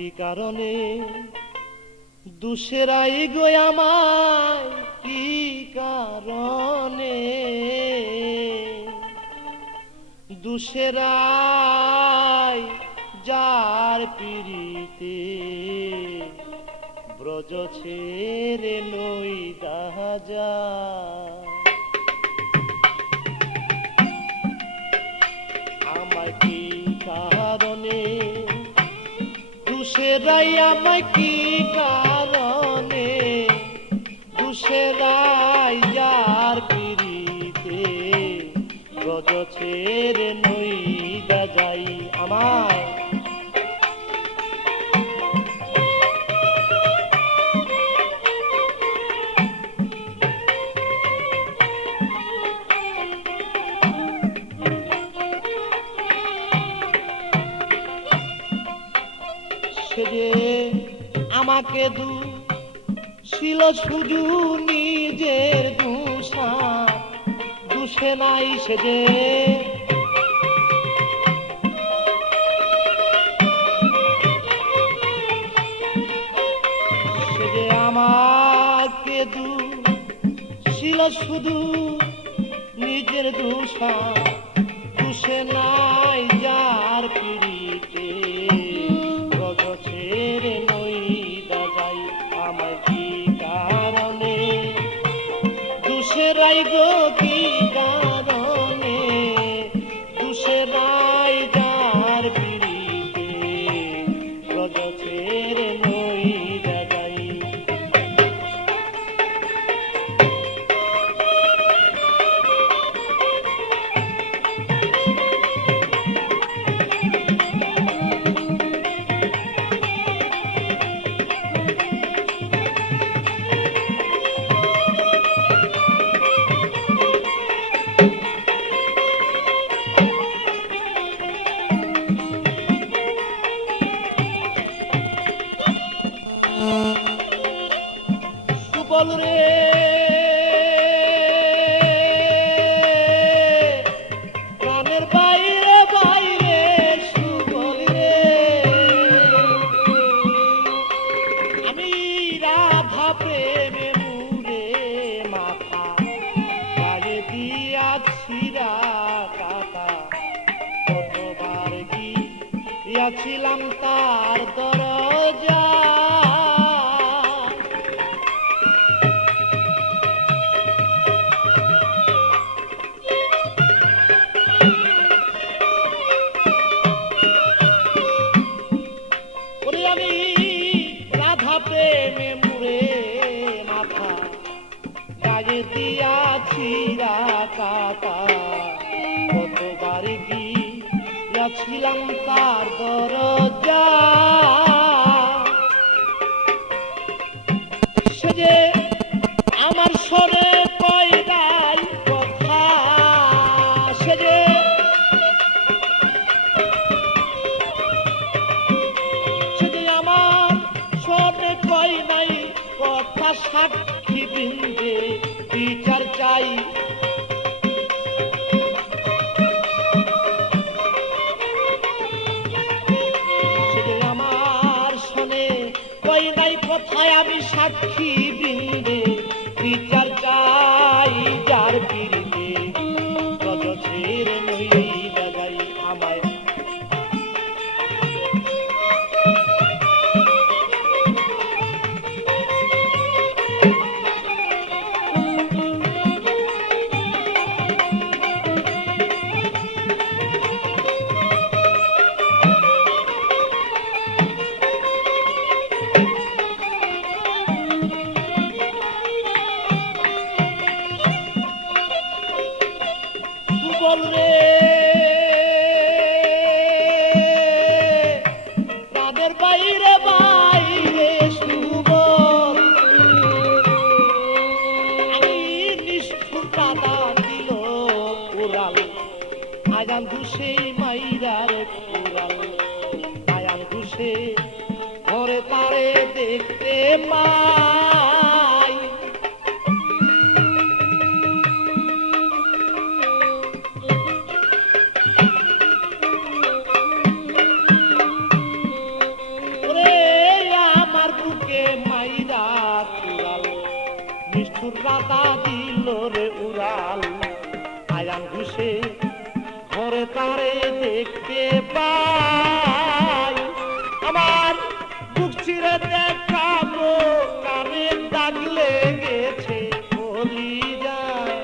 কি কারণে দুসেরাই গো আমায়, কি কারণে দুসেরাই যার পিরিতে ব্রজ ছেড়ে লই দাজা। আমায় কি কারণে দুসেরাই, আমায় কি কারণে দুসেরাই যার পিরিতে ব্রজ ছেড়ে নই দাজাই। আমায় সে যে আমাকে ছিল শুধু নিজের দুষা, দুষে নাই সে যে আমাকে ছিল শুধু নিজের দুষা, দুষে নাই যার পিড়িতে ব্রজ ছেড়ে নই দাজাই। আমায় কি কারণে দুসেরাই গো, কি কারণে দুসেরাই যার পিড়িতে ব্রজ ছেড়ে নই দাজাই। সুবল রে প্রাণের বাইরে বাইরে সুবল রে, আমি রাধা প্রেমে মুরে মাথা গায়ে দিয়াছি কাটা, কতবার গিয়াছিলাম তার দরজা। আমি রাধা প্রেমে মুরে মাথা গায়ে দিয়াছি কাটা, কতবার গিয়াছিলাম তার দরজা। সে যে আমার সরে কয়দাই কথা, সে যে কই নাই কথা, সাক্ষী বৃন্দে বিচার চাই। সে আমার শোনে কই নাই কথায়, আমি সাক্ষী বৃন্দে বিচার চাই। যার পিড়িতে ব্রজ ছেড়ে নই দাজাই। আমায় সুবল রে প্রাণের বাইরে বাইরে সুবল, আমি নিষ্ঠুর কাদা দিল উড়াল, আয়ান ঘুষে মাইরার উড়াল, আয়ান ঘুষে ঘরে তারে দেখতে পাই। ওরে নিষ্ঠুর রাধা দিল রে উড়াল আয়ান ঘুষে ঘরে তারে দেখতে পাই আমার বুক চিরে দেখাবো কানে দাগ লেগেছে বলি যায়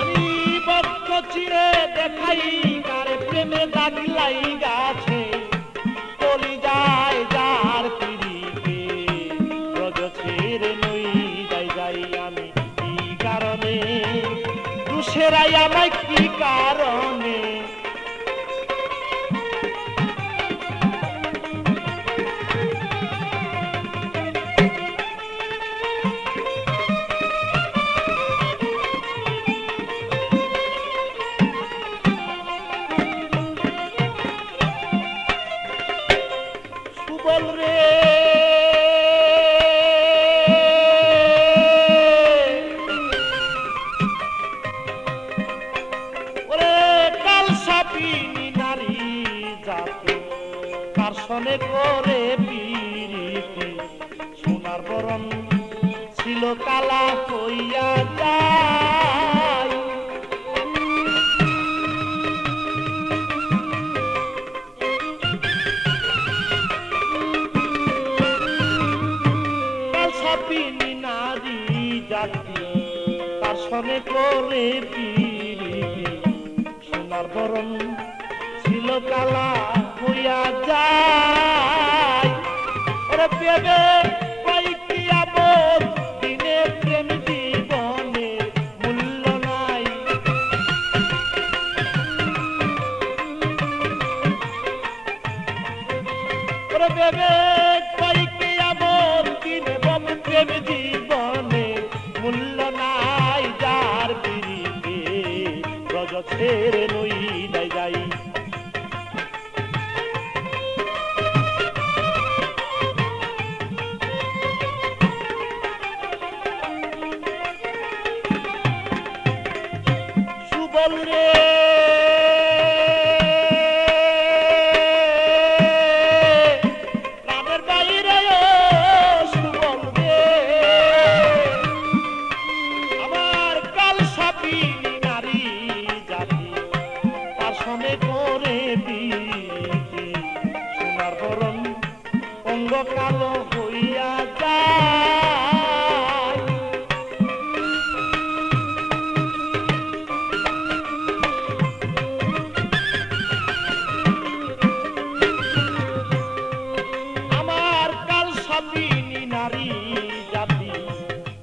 আমি বক্ষ চিরে দেখাই কারে প্রেমে দাগ লাই গাছে বলি যায় যার পিড়িতে রজ ছেড়ে নই যাই যাই আমি কি কারণে দুসেরাই আমায় কি কারণে সুবল রে সনে করে পিরিতি সোনার বরণ ছিল কালা হইয়া যায় কালসাপিনী নারী জাতি তার সনে করে পিরিতি সোনার বরণ ছিল কালা হইয়া যায় ওরে পেবে কয়েকটি আপদ দিনে প্রেম জীবনে মূল্য নাই ওরে পেবে কয়েকটি আপদ দিনে বলে প্রেম জীবনে মূল্য নাই যার পিড়িতে রজ ছেড়ে নই যাই যাই সুবল রে প্রাণের বাইরে সুবল রে আমার কালসাপিনী নারী জাতি তার সনে করে পিরিতি সোনার বরণ অঙ্গ কালো হইয়া যায় নারী জাতি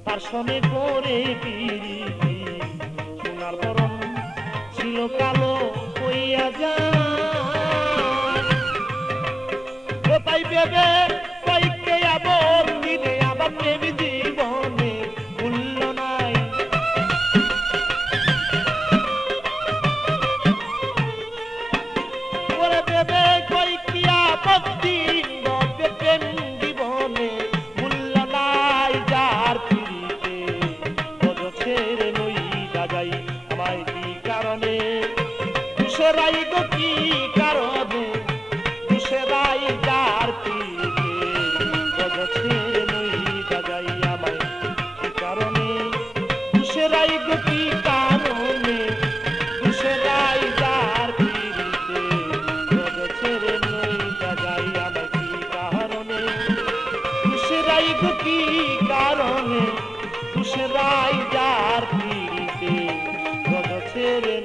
তার সনে করে পিরিতি সোনার বরণ ছিল কালো হইয়া যায় তাই ভেবে কয়েককে আবার দিনে আবার প্রেম জীবনে মূল্য নাই ওরে ভেবে কয়েকটি আবার দিন প্রেম জীবনে মূল্য নাই যার পিড়িতে রজ ছেড়ে নই যাই আমায় কি কারণে দুসেরাই গো কি কারণে দুসেরাই যার পিড়িতে রজ ছেড়ে নই যাই আমায় কি কারণে দুসেরাই গো কি কারণে দুসেরাই যার পিড়িতে রজ ছেড়ে নই যাই আমায় কি কারণে দুসেরাই গো কি কারণে দুসেরাই যার পিড়িতে রজ ছেড়ে